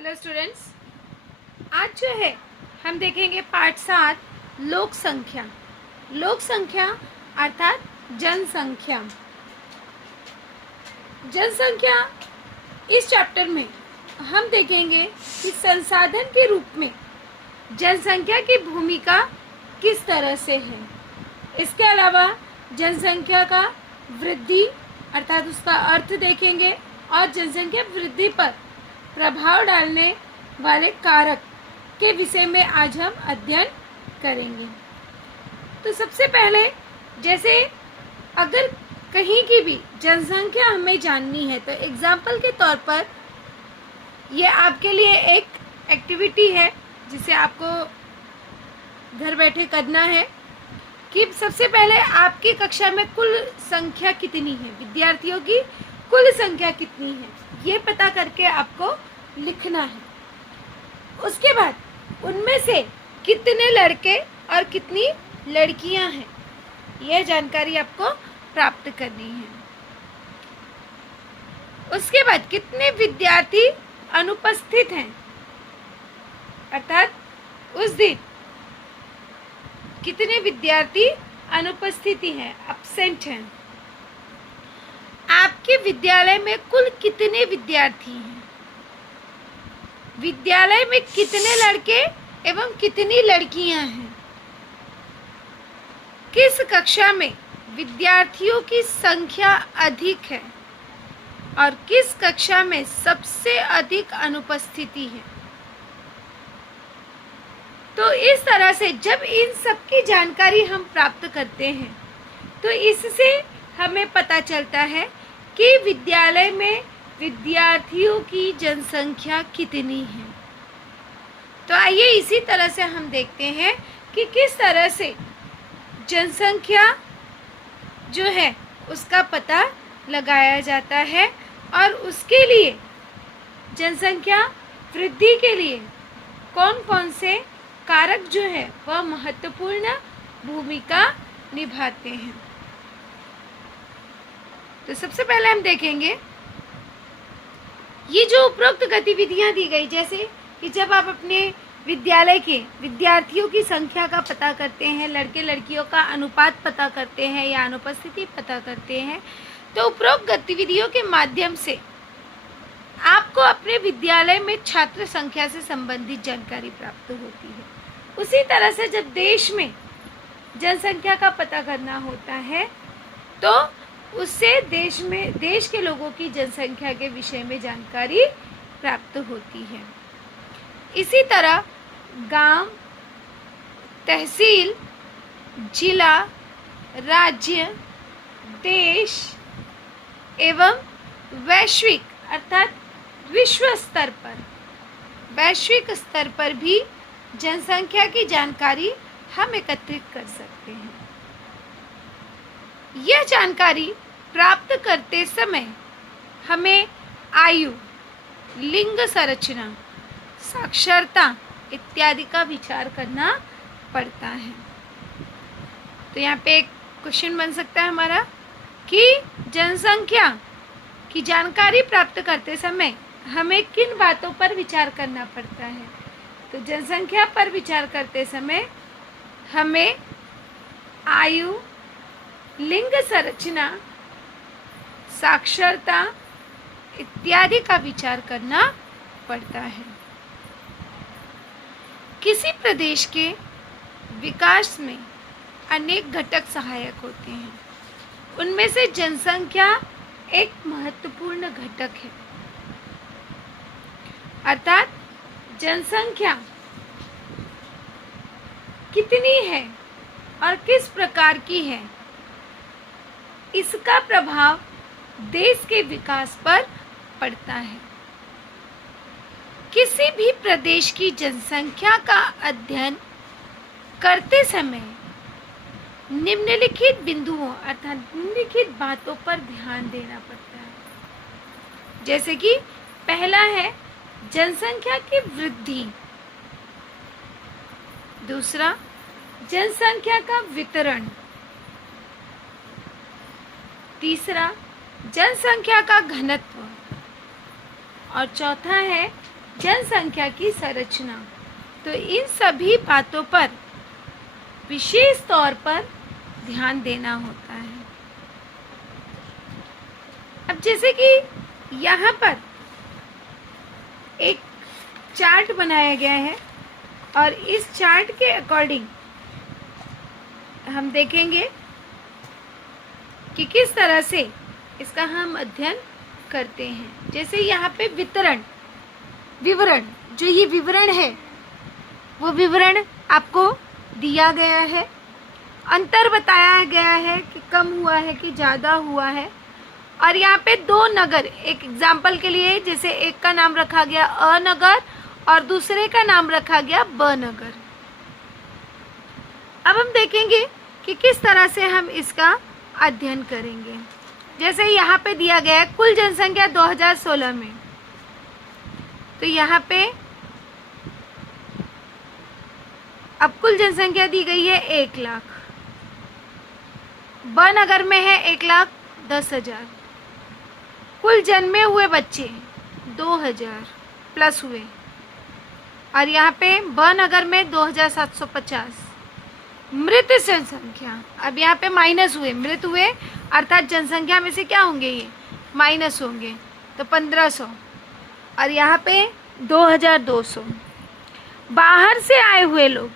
Hello students, आज जो है हम देखेंगे पाठ 7 लोक संख्या। लोक संख्या अर्थात जनसंख्या। जनसंख्या इस चैप्टर में हम देखेंगे कि संसाधन के रूप में जनसंख्या की भूमिका किस तरह से है। इसके अलावा जनसंख्या का वृद्धि अर्थात उसका अर्थ देखेंगे और जनसंख्या वृद्धि पर प्रभाव डालने वाले कारक के विषय में आज हम अध्ययन करेंगे। तो सबसे पहले जैसे अगर कहीं की भी जनसंख्या हमें जाननी है तो एग्जाम्पल के तौर पर ये आपके लिए एक एक्टिविटी है जिसे आपको घर बैठे करना है कि सबसे पहले आपकी कक्षा में कुल संख्या कितनी है, विद्यार्थियों की कुल संख्या कितनी है, ये पता करके आपको लिखना है। उसके बाद उनमें से कितने लड़के और कितनी लड़कियां हैं, यह जानकारी आपको प्राप्त करनी है। उसके बाद कितने विद्यार्थी अनुपस्थित हैं, अर्थात उस दिन कितने विद्यार्थी अनुपस्थिति हैं, एब्सेंट हैं। आपके विद्यालय में कुल कितने विद्यार्थी हैं, विद्यालय में कितने लड़के एवं कितनी लड़कियां हैं, किस कक्षा में विद्यार्थियों की संख्या अधिक है और किस कक्षा में सबसे अधिक अनुपस्थिति है। तो इस तरह से जब इन सब की जानकारी हम प्राप्त करते हैं तो इससे हमें पता चलता है कि विद्यालय में विद्यार्थियों की जनसंख्या कितनी है। तो आइए इसी तरह से हम देखते हैं कि किस तरह से जनसंख्या जो है उसका पता लगाया जाता है और उसके लिए जनसंख्या वृद्धि के लिए कौन कौन से कारक जो है वह महत्वपूर्ण भूमिका निभाते हैं। तो सबसे पहले हम देखेंगे ये जो उपरोक्त गतिविधियां दी गई, जैसे कि जब आप अपने विद्यालय के विद्यार्थियों की संख्या का पता करते हैं, लड़के लड़कियों का अनुपात पता करते हैं या अनुपस्थिति पता करते हैं, तो उपरोक्त गतिविधियों के माध्यम से आपको अपने विद्यालय में छात्र संख्या से संबंधित जानकारी प्राप्त होती है। उसी तरह से जब देश में जनसंख्या का पता करना होता है तो उससे देश के लोगों की जनसंख्या के विषय में जानकारी प्राप्त होती है। इसी तरह गांव, तहसील, जिला, राज्य, देश एवं वैश्विक अर्थात वैश्विक स्तर पर भी जनसंख्या की जानकारी हम एकत्रित कर सकते हैं। यह जानकारी प्राप्त करते समय हमें आयु, लिंग संरचना, साक्षरता इत्यादि का विचार करना पड़ता है। तो यहाँ पे एक क्वेश्चन बन सकता है हमारा कि जनसंख्या की जानकारी प्राप्त करते समय हमें किन बातों पर विचार करना पड़ता है। तो जनसंख्या पर विचार करते समय हमें आयु, लिंग संरचना, साक्षरता इत्यादि का विचार करना पड़ता है। किसी प्रदेश के विकास में अनेक घटक सहायक होते हैं, उनमें से जनसंख्या एक महत्वपूर्ण घटक है। अर्थात जनसंख्या कितनी है और किस प्रकार की है, इसका प्रभाव देश के विकास पर पड़ता है। किसी भी प्रदेश की जनसंख्या का अध्ययन करते समय निम्नलिखित बिंदुओं अर्थात निम्नलिखित बातों पर ध्यान देना पड़ता है। जैसे कि पहला है जनसंख्या की वृद्धि, दूसरा जनसंख्या का वितरण, तीसरा जनसंख्या का घनत्व और चौथा है जनसंख्या की संरचना। तो इन सभी बातों पर विशेष तौर पर ध्यान देना होता है। अब जैसे कि यहाँ पर एक चार्ट बनाया गया है और इस चार्ट के अकॉर्डिंग हम देखेंगे कि किस तरह से इसका हम अध्ययन करते हैं। जैसे यहाँ पे विवरण जो ये विवरण है वो विवरण आपको दिया गया है, अंतर बताया गया है कि कम हुआ है कि ज़्यादा हुआ है। और यहाँ पे दो नगर, एक एग्जाम्पल के लिए जैसे एक का नाम रखा गया अ नगर और दूसरे का नाम रखा गया ब नगर। अब हम देखेंगे कि किस तरह से हम इसका अध्ययन करेंगे। जैसे यहाँ पे दिया गया है कुल जनसंख्या 2016 में, तो यहाँ पे अब कुल जनसंख्या दी गई है 1 लाख, ब नगर में है 1,10,000, कुल जन्मे हुए बच्चे 2,000 प्लस हुए, और यहाँ पे ब नगर में 2,750। मृत जनसंख्या, अब यहाँ पे माइनस हुए, मृत हुए अर्थात जनसंख्या में से क्या होंगे, ये माइनस होंगे, तो 1,500, और यहाँ पे 2,200। बाहर से आए हुए लोग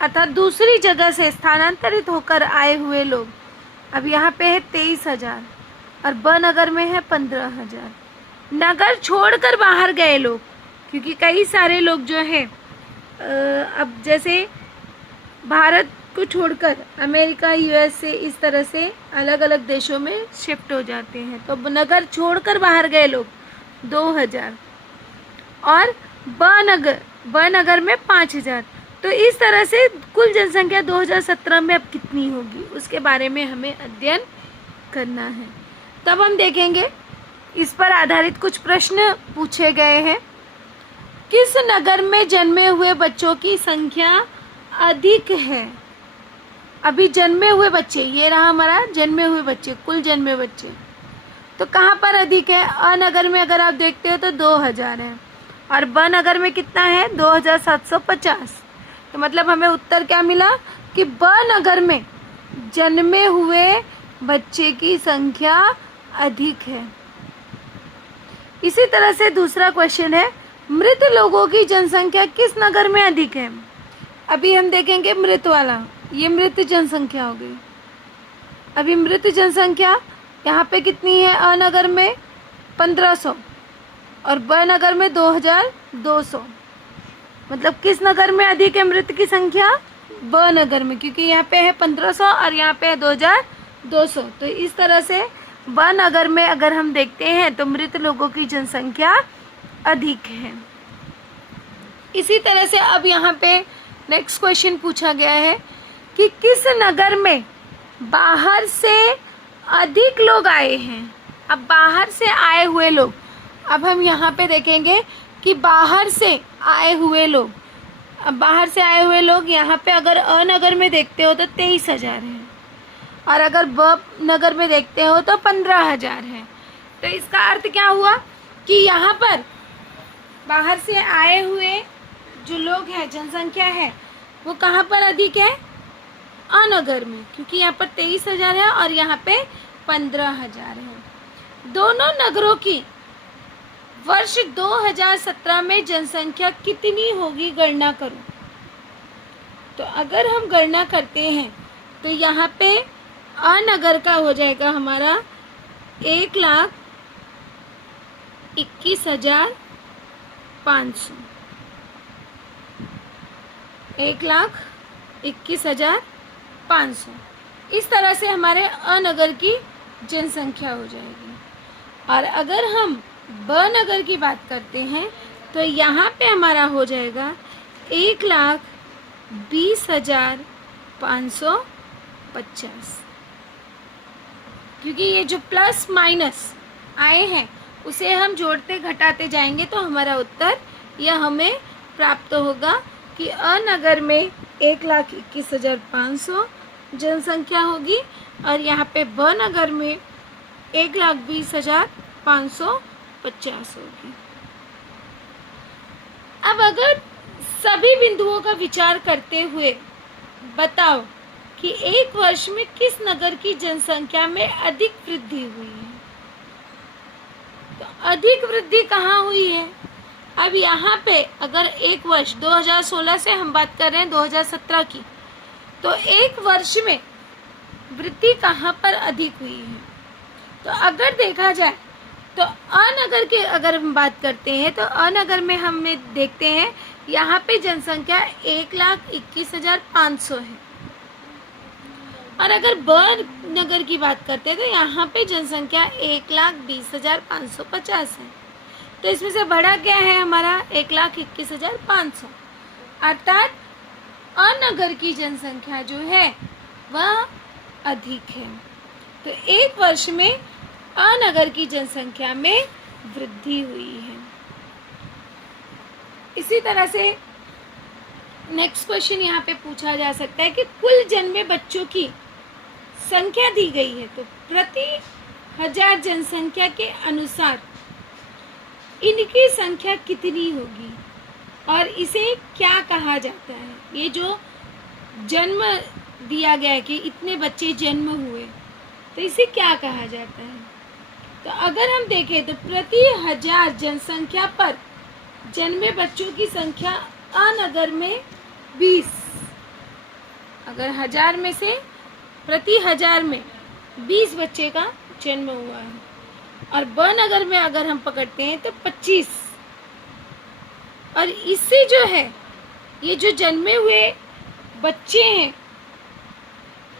अर्थात दूसरी जगह से स्थानांतरित होकर आए हुए लोग, अब यहाँ पे है 23,000 और ब नगर में है 15,000। नगर छोड़कर बाहर गए लोग, क्योंकि कई सारे लोग जो है अब जैसे भारत को छोड़कर अमेरिका, यूएसए, इस तरह से अलग अलग देशों में शिफ्ट हो जाते हैं। तो नगर छोड़कर बाहर गए लोग 2,000 और ब नगर में 5,000। तो इस तरह से कुल जनसंख्या 2017 में अब कितनी होगी उसके बारे में हमें अध्ययन करना है। तब हम देखेंगे इस पर आधारित कुछ प्रश्न पूछे गए हैं। किस नगर में जन्मे हुए बच्चों की संख्या अधिक है? अभी जन्मे हुए बच्चे, ये रहा हमारा जन्मे हुए बच्चे, कुल जन्मे बच्चे, तो कहाँ पर अधिक है? अ नगर में अगर आप देखते हो तो 2,000 है और ब नगर में कितना है? 2,750। तो मतलब हमें उत्तर क्या मिला कि ब नगर में जन्मे हुए बच्चे की संख्या अधिक है। इसी तरह से दूसरा क्वेश्चन है, मृत लोगों की जनसंख्या किस नगर में अधिक है? अभी हम देखेंगे मृत वाला, ये मृत जनसंख्या हो गई। अभी मृत जनसंख्या यहाँ पे कितनी है? अ नगर में 1,500 और ब नगर में 2,200। मतलब किस नगर में अधिक है मृत की संख्या? ब नगर में, क्योंकि यहाँ पे है 1,500 और यहाँ पे है 2,200। तो इस तरह से ब नगर में अगर हम देखते हैं तो मृत लोगों की जनसंख्या अधिक है। इसी तरह से अब यहाँ पे नेक्स्ट क्वेश्चन पूछा गया है कि किस नगर में बाहर से अधिक लोग आए हैं? अब बाहर से आए हुए लोग, अब हम यहाँ पे देखेंगे कि बाहर से आए हुए लोग, अब बाहर से आए हुए लोग यहाँ पे अगर अ नगर में देखते हो तो 23,000 है और अगर ब नगर में देखते हो तो 15,000 है। तो इसका अर्थ क्या हुआ कि यहाँ पर बाहर से आए हुए जो लोग हैं, जनसंख्या है, वो कहाँ पर अधिक है? अ नगर में, क्योंकि यहाँ पर 23,000 है और यहाँ पे 15,000 है। दोनों नगरों की वर्ष 2017 में जनसंख्या कितनी होगी, गणना करो। तो अगर हम गणना करते हैं तो यहाँ पे अ नगर का हो जाएगा हमारा 1,21,500, 1,21,500। इस तरह से हमारे अ नगर की जनसंख्या हो जाएगी। और अगर हम ब नगर की बात करते हैं तो यहाँ पे हमारा हो जाएगा 1,20,550, क्योंकि ये जो प्लस माइनस आए हैं उसे हम जोड़ते घटाते जाएंगे तो हमारा उत्तर यह हमें प्राप्त होगा कि अ नगर में 1,21,500 जनसंख्या होगी और यहाँ पे ब नगर में 1,20,550 होगी। अब अगर सभी बिंदुओं का विचार करते हुए बताओ कि एक वर्ष में किस नगर की जनसंख्या में अधिक वृद्धि हुई है। तो अधिक वृद्धि कहाँ हुई है? अब यहाँ पे अगर एक वर्ष 2016 से हम बात कर रहे हैं 2017 की, तो एक वर्ष में वृद्धि कहाँ पर अधिक हुई है? तो अगर देखा जाए तो अनगर के अगर हम बात करते हैं तो अनगर में हमें देखते हैं यहाँ पे जनसंख्या 1,21,500 है। और अगर ब नगर की बात करते हैं तो यहाँ पे जनसंख्या 1,20,550 है। तो इसमें से बड़ा क्या है हमारा 1,21,500, अर्थात अनगर की जनसंख्या जो है वह अधिक है। तो एक वर्ष में अनगर की जनसंख्या में वृद्धि हुई है। इसी तरह से नेक्स्ट क्वेश्चन यहाँ पे पूछा जा सकता है कि कुल जन्मे बच्चों की संख्या दी गई है, तो प्रति 1000 जनसंख्या के अनुसार इनकी संख्या कितनी होगी और इसे क्या कहा जाता है? ये जो जन्म दिया गया है कि इतने बच्चे जन्म हुए, तो इसे क्या कहा जाता है? तो अगर हम देखें तो प्रति 1000 जनसंख्या पर जन्मे बच्चों की संख्या अनगर में 20, अगर 1000 में से प्रति 1000 में 20 बच्चे का जन्म हुआ है, और ब नगर में अगर हम पकड़ते हैं तो 25। और इससे जो है ये जो जन्मे हुए बच्चे हैं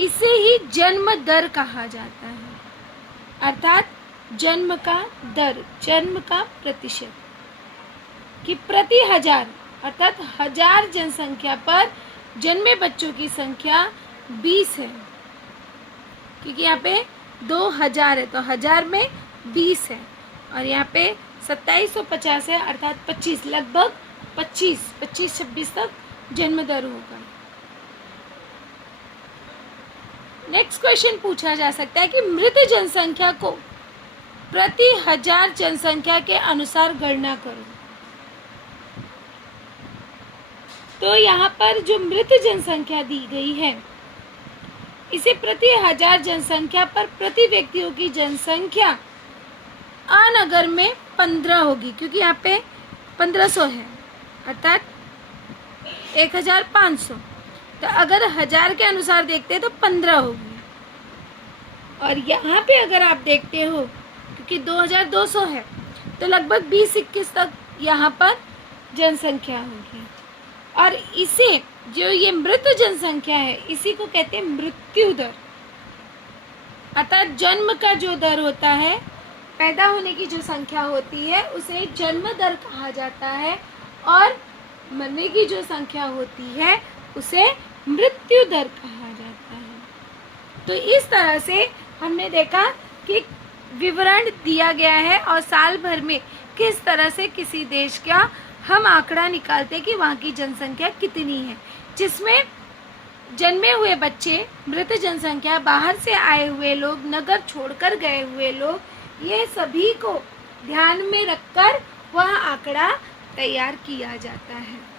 इसे ही जन्म दर कहा जाता है, अर्थात जन्म का दर, जन्म का प्रतिशत, कि प्रति 1000 अर्थात 1000 जनसंख्या पर जन्मे बच्चों की संख्या 20 है, क्योंकि यहाँ पे 2000 है तो 1000 में 20 है, और यहाँ पे 2750 है अर्थात 25, लगभग 25-26 तक जन्म दर होगा। नेक्स्ट क्वेश्चन पूछा जा सकता है कि मृत जनसंख्या को प्रति 1000 जनसंख्या के अनुसार गणना करो। तो यहाँ पर जो मृत जनसंख्या दी गई है इसे प्रति 1000 जनसंख्या पर प्रति व्यक्तियों की जनसंख्या अनगर में 15 होगी, क्योंकि यहाँ पे 1500 है अर्थात 1500। तो अगर 1000 के अनुसार देखते हैं तो 15 होगी, और यहाँ पे अगर आप देखते हो क्योंकि 2200 है तो लगभग 20-21 तक यहाँ पर जनसंख्या होगी। और इसे जो ये मृत जनसंख्या है इसी को कहते हैं मृत्यु दर, अर्थात जन्म का जो दर होता है, पैदा होने की जो संख्या होती है उसे जन्म दर कहा जाता है, और मरने की जो संख्या होती है उसे मृत्यु दर कहा जाता है। तो इस तरह से हमने देखा कि विवरण दिया गया है और साल भर में किस तरह से किसी देश का हम आंकड़ा निकालते हैं कि वहाँ की जनसंख्या कितनी है, जिसमें जन्मे हुए बच्चे, मृत जनसंख्या, बाहर से आए हुए लोग, नगर छोड़कर गए हुए लोग, ये सभी को ध्यान में रखकर वह आंकड़ा तैयार किया जाता है।